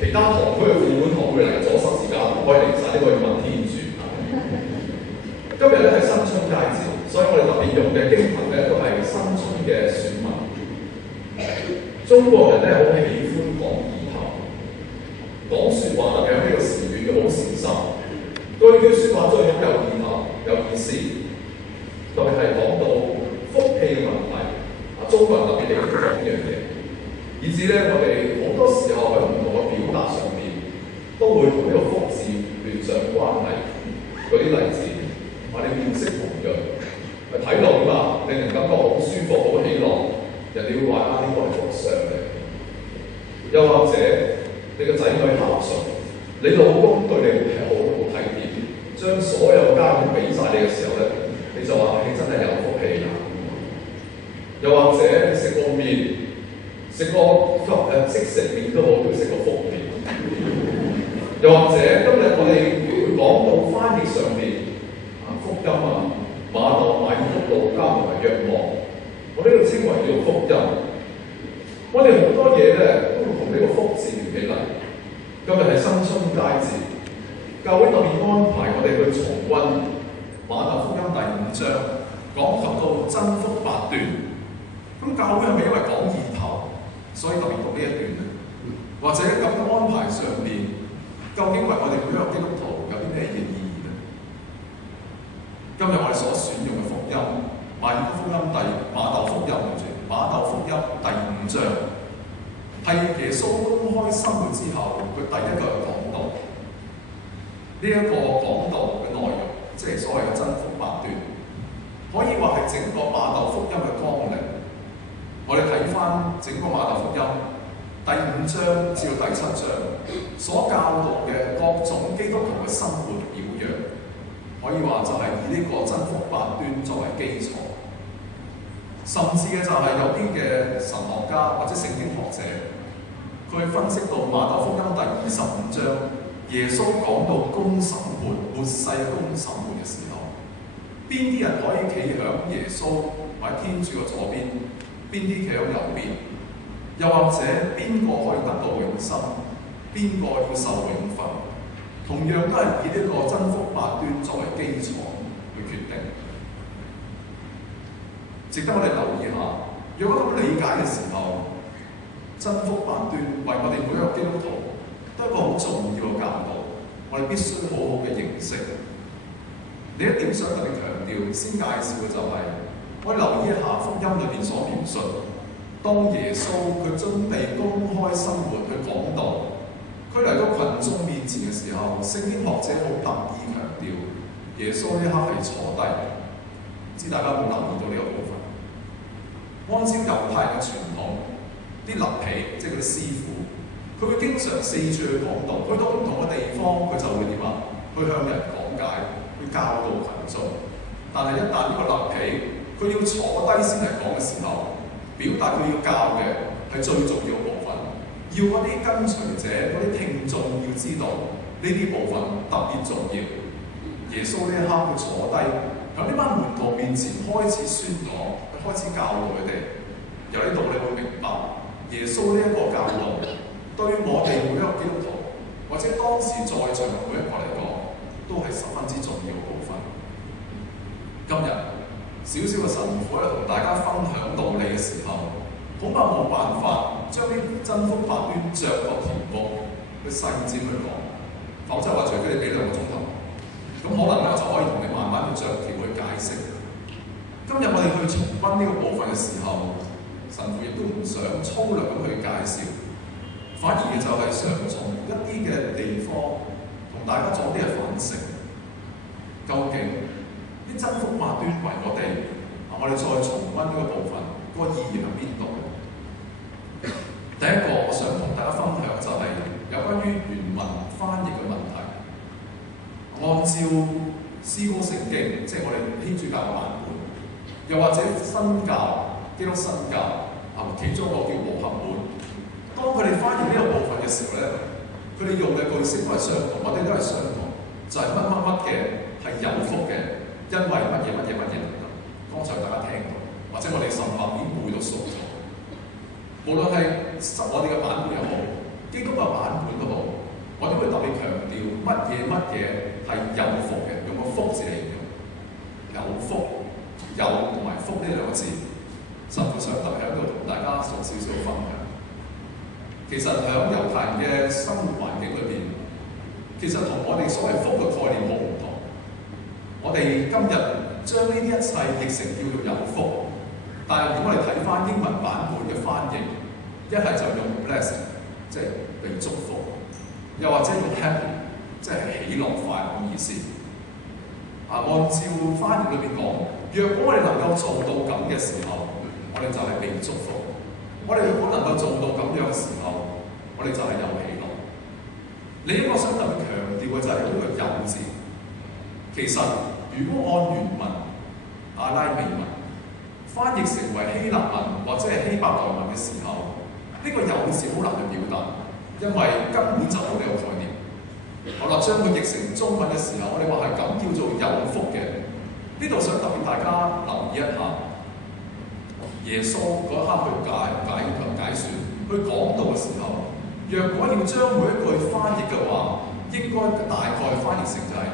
其他堂區嘅副本堂會嚟阻塞時間，唔可以嚟晒，呢個要問天主。今日咧係新春佳節，所以我哋特別用嘅經文咧都係新春嘅選文。中國人咧好喜歡講意頭，講説話特別有呢個詞語嘅好小心。句句説話都係有意頭、有意思，特別係講到福氣嘅問題。中國人特別喜歡講呢樣嘢，以至咧我哋好多時候喺唔同嘅表達上面，都會同呢個福字聯上關係。舉啲例子，話你面色紅潤，睇落點啊，令人感覺好舒服、好喜樂，人哋會話啊呢個係福相嚟。又或者你個仔女孝順，你老公對你係好體貼，將所有家務俾晒你嘅時候咧，你就話你真係有福氣啦。又或者你食個麵，食個即食麵都好，都食個福麵。又或者今日我哋會講到翻譯上面福音啊，馬竇、馬爾谷、路加同埋若望，我呢度稱為叫做福音。我哋好多嘢咧都會同呢個福字連起嚟。今日係新春佳節，教會特別安排我哋去重溫馬竇福音第5章，講及到真福8端。咁教會係咪因為講意頭，所以特別讀呢一段咧？或者咁嘅安排上面，究竟為我哋每一個基督徒有啲咩嘅意義咧？今日我哋所選用嘅福音，馬竇福音馬竇福音第5章，係耶穌公開生活之後，佢第一個講道。呢一個講道嘅內容，即係所謂嘅真福8端，可以話係整個馬竇福音嘅綱領。我哋睇翻整個馬竇福音第5章至到第7章所教導嘅各種基督徒嘅生活表樣，可以話就係以呢個真福8端作為基礎。甚至嘅就係有啲嘅神學家或者聖經學者，佢分析到馬竇福音第25章，耶穌講到公審判、末世公審判嘅時候，邊啲人可以企響耶穌或者天主嘅左邊？邊啲企喺右邊？又或者邊個可以得到永生？邊個要受永罰？同樣都係以呢個真福8端作為基礎去決定。值得我哋留意下，如果咁理解嘅時候，真福8端為我哋每一個基督徒都係一個好重要嘅教導，我哋必須好好嘅認識。另一點想特別強調，先介紹嘅就係、我哋留意一下福音裏面所描述，當耶穌佢準備公開生活去講道，佢嚟到群眾面前嘅時候，聖經學者好特意強調，耶穌呢刻係坐低。唔知大家有冇留意到呢個部分？按照猶太人嘅傳統，啲勒皮即係嗰啲師傅，佢會經常四處去講道，去到唔同嘅地方，佢就會點啊？去向人講解，去教導群眾。但係一旦呢個勒皮，佢要坐低先嚟講嘅時候，表達佢要教嘅係最重要嘅部分，要嗰啲跟隨者、嗰啲聽眾要知道呢啲部分特別重要。耶穌呢一刻佢坐低，喺呢班門徒面前開始宣講，開始教導佢哋。由呢度你會明白，耶穌呢一個教導對我哋每一個基督徒，或者當時在場嘅每一個嚟講，都係十分之重要嘅部分。今日少少嘅神父喺度同大家分享道理嘅時候，恐怕冇辦法將啲真福8端着個條目去細節去講，否則話除非你俾2個鐘頭，咁可能我就可以同你慢慢去着條去解釋。今日我哋去重溫呢個部分嘅時候，神父亦都唔想粗略咁去介紹，反而就係想從一啲嘅地方同大家做啲嘅反省，究竟啲真福8端為我哋再重溫呢個部分，個意義喺邊度？第一個我想同大家分享就係有關於原文翻譯嘅問題。按照思高聖經，即係我哋天主教嘅版本，又或者新教、基督新教其中一個叫和合本，當佢哋翻譯呢個部分嘅時候咧，佢哋用嘅句式都係相同，我哋都係相同，就係乜乜乜嘅係有福嘅，因為乜嘢乜嘢乜嘢。剛才大家聽到，或者我哋甚至已經背到熟咗。無論係我哋嘅版本又好，基督教版本都好，其實喺猶太人嘅生活環境裏邊，其實同我哋所謂福嘅概念好唔同。我哋今日將呢啲一切譯成叫做有福，但係如果我哋睇翻英文版本嘅翻譯，一係就用 blessing， 即係被祝福，又或者用 happy， 即係喜樂快樂嘅意思。按照翻譯裏邊講，若果我哋能夠做到咁嘅時候，我哋就係被祝福。我哋如果能夠做到咁樣嘅時候，我哋就係有喜樂。另一個想特別強調嘅就係呢個有字。其實如果按原文阿拉美文翻譯成為希臘文或者係希伯來文嘅時候，呢個有字好難去表達，因為根本就冇呢個概念。好啦，將佢譯成中文嘅時候，我哋話係咁叫做有福嘅。呢度想特別大家留意一下，耶穌嗰一刻去解説，去講道嘅時候，若果要將每一句翻譯嘅話，應該大概翻譯成就係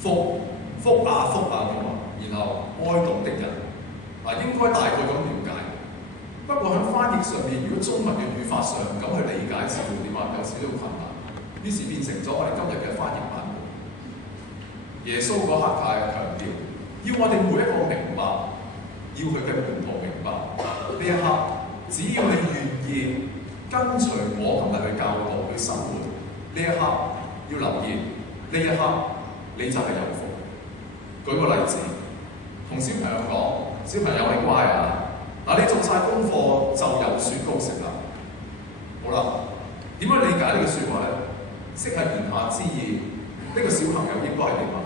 福福啊福啊咁啊，然後哀慟的人應該大概咁了解。不過喺翻譯上面，如果中文嘅語法上咁去理解，似乎點啊有少少困難，於是變成咗我哋今日嘅翻譯版本。耶穌嗰刻係強調，要我哋每一個明白，要佢嘅門徒明白呢一刻，只要你願意跟隨我今日去教導去生活，呢一刻要留意，呢一刻你就係有福。舉個例子，同小朋友講：小朋友你乖啊，嗱你做晒功課就有雪糕食啦。好啦，點樣理解呢句説話咧？即係言下之意，呢個小朋友應該係點啊？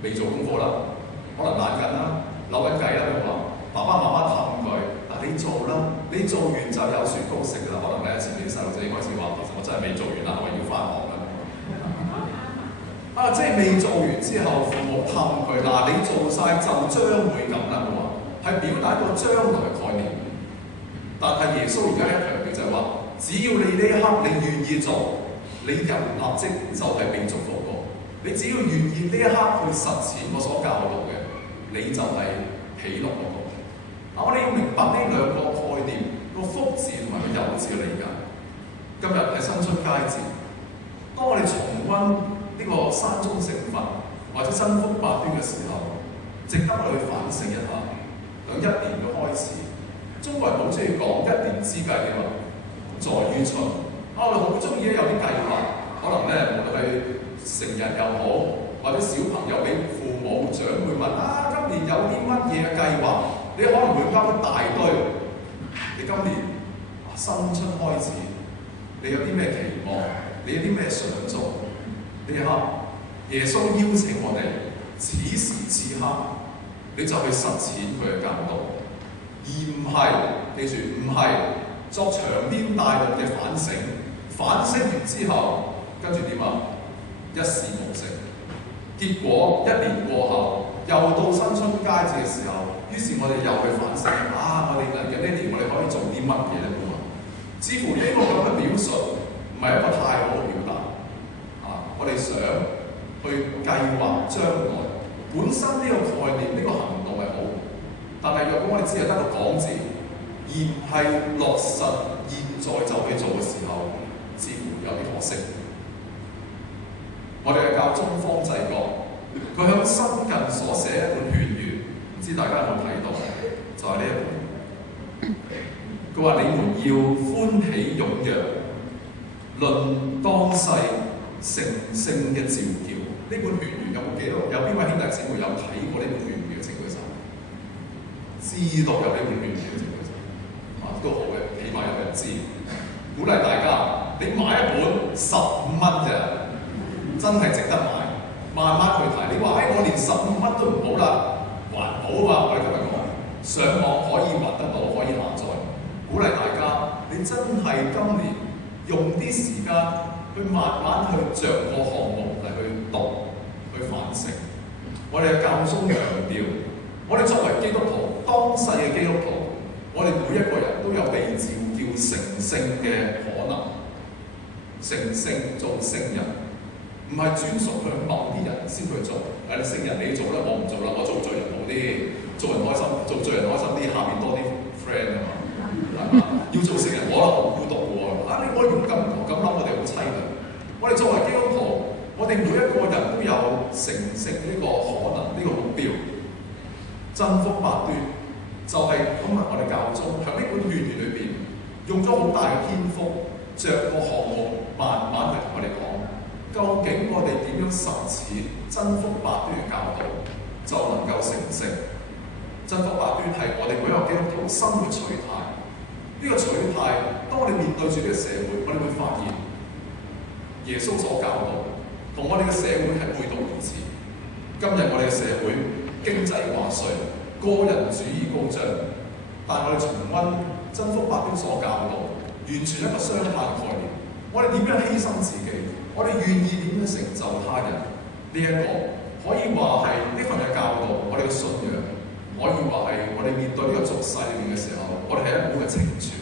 未做功課啦，可能懶緊啦，扭緊計啦，佢話爸爸媽媽氹佢，嗱你做啦，你做完就有雪糕食啦。可能前面啲細路仔開始話，其實我真係未做完啦，我要翻學啦。即係未做完之後，父母氹佢，嗱你做晒就將會咁啦。佢話係表達一個將來概念。但係耶穌而家一強調就係話，只要你呢一刻你願意做，你人立即就係被祝福過。你只要願意呢一刻去實踐我所教導嘅，你就係喜樂嗰個。我哋要明白呢兩個概念，個福字同埋個有字嘅理解。今日係新春佳節，當我哋重溫呢個山中聖訓或者真福八端嘅時候，值得我哋去反省一下。喺一年嘅開始，中國人好中意講一年之計嘅嘛，在於春。我哋好中意有啲計劃，可能咧無論係成人又好，或者小朋友俾父母長輩問今年有啲乜嘢嘅計劃？你可能會噏一大堆。你今年新春開始，你有啲咩期望？你有啲咩想做？呢一刻，耶穌邀請我哋，此時此刻，你就去實踐佢嘅教導，而唔係記住，唔係作長篇大論嘅反省。反省完之後，跟住點啊？一事無成。結果一年過後，又到新春佳節嘅時候，於是我哋又去反省。我哋嚟緊呢年，我哋可以做啲乜嘢咧？似乎呢個咁嘅表述唔係一個太好嘅表達。我哋想去計劃將來，本身呢個概念、呢個行動係好，但係若果我哋只係得個講字，而唔係落實現在就去做嘅時候，似乎有啲可惜。我哋係教中方濟國，佢向新近所寫一本勸諭，唔知大家有冇睇到？就係呢一本。佢話：你們要歡喜踴躍，論當世成聖嘅召叫。呢本勸諭有冇幾多？有邊位兄弟姊妹有睇過呢本勸諭嘅？請舉手。知道有呢本勸諭嘅請舉手。都好嘅，起碼有人知。鼓勵大家，你買一本15蚊啫，真係值得買。慢慢去睇。你話我連15蚊都唔好啦，環保啊嘛！我哋今日講，上網可以揾得到，可以下載。鼓勵大家，你真係今年用啲時間。去慢慢去着個項目嚟去讀、去反省。我哋嘅教宗強調，我哋作為基督徒，當世嘅基督徒，我哋每一個人都有被召叫成聖嘅可能。成聖做聖人，唔係專屬向某啲人先去做。聖人你做啦，我唔做啦，我做罪人好啲，做人開心，做罪人開心啲，下面多啲 friend 啊嘛，係嘛？要做聖人，我覺得好孤獨喎。可以用咁諗，我哋好凄涼。我哋作為基督徒，我哋每一個人都有成聖呢個可能，呢個目標。真福八端就係今日我哋教宗喺呢本勸言裏邊，用咗好大嘅篇幅，着個項目慢慢去同我哋講，究竟我哋點樣實踐真福八端嘅教導，就能夠成聖。真福八端係我哋每一個基督徒生活取態。呢個取態，當我哋面對住呢個社會，我哋會發現耶穌所教導同我哋嘅社會係背道而馳。今日我哋嘅社會經濟掛帥，個人主義高漲，但我哋重溫真福八端所教導，完全一個相反概念。我哋點樣犧牲自己？我哋願意點樣成就他人？呢一個可以話係呢份嘅教導，我哋嘅信仰，可以話係我哋面對呢個俗世裏面嘅時候，我哋係一股嘅情操。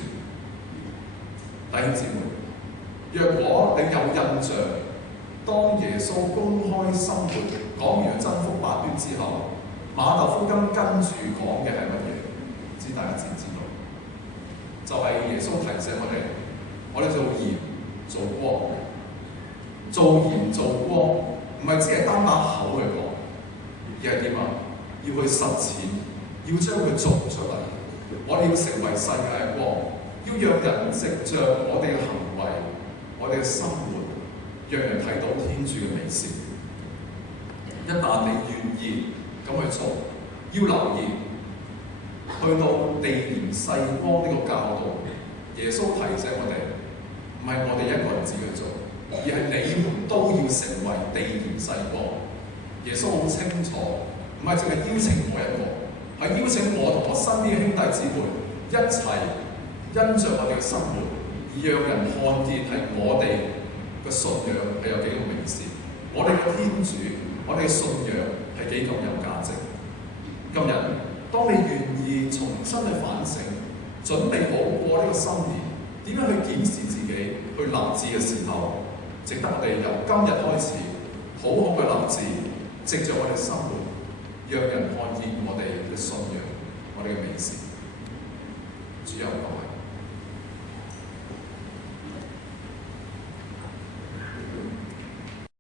弟兄姊妹，若果你有印象，當耶穌公開生活講完真福八端之後，馬竇福音跟住講嘅係乜嘢？唔知大家知唔知道？就係耶穌提醒我哋做鹽做光，做鹽做光，唔係只係單把口去講，而係點啊？要去實踐，要將佢做出嚟。我哋要成為世界嘅光，要讓人藉着我哋嘅行為、我哋嘅生活，讓人睇到天主嘅美善。一旦你願意咁去做，要留意去到地鹽世光呢個教導，耶穌提醒我哋，唔係我哋一個人自己去做，而係你們都要成為地鹽世光。耶穌好清楚，唔係淨係邀請我一個，係邀請我同我身邊嘅兄弟姊妹一齊因着我哋嘅生活，而讓人看見係我哋嘅信仰係有幾咁美善，我哋嘅天主，我哋嘅信仰係幾咁有價值。今日當你願意重新去反省，準備好過呢個新年，點樣去檢視自己，去立志嘅時候，值得我哋由今日開始好好嘅立志，藉着我哋生活，讓人看見我哋嘅信仰，我哋嘅美善。主有各位。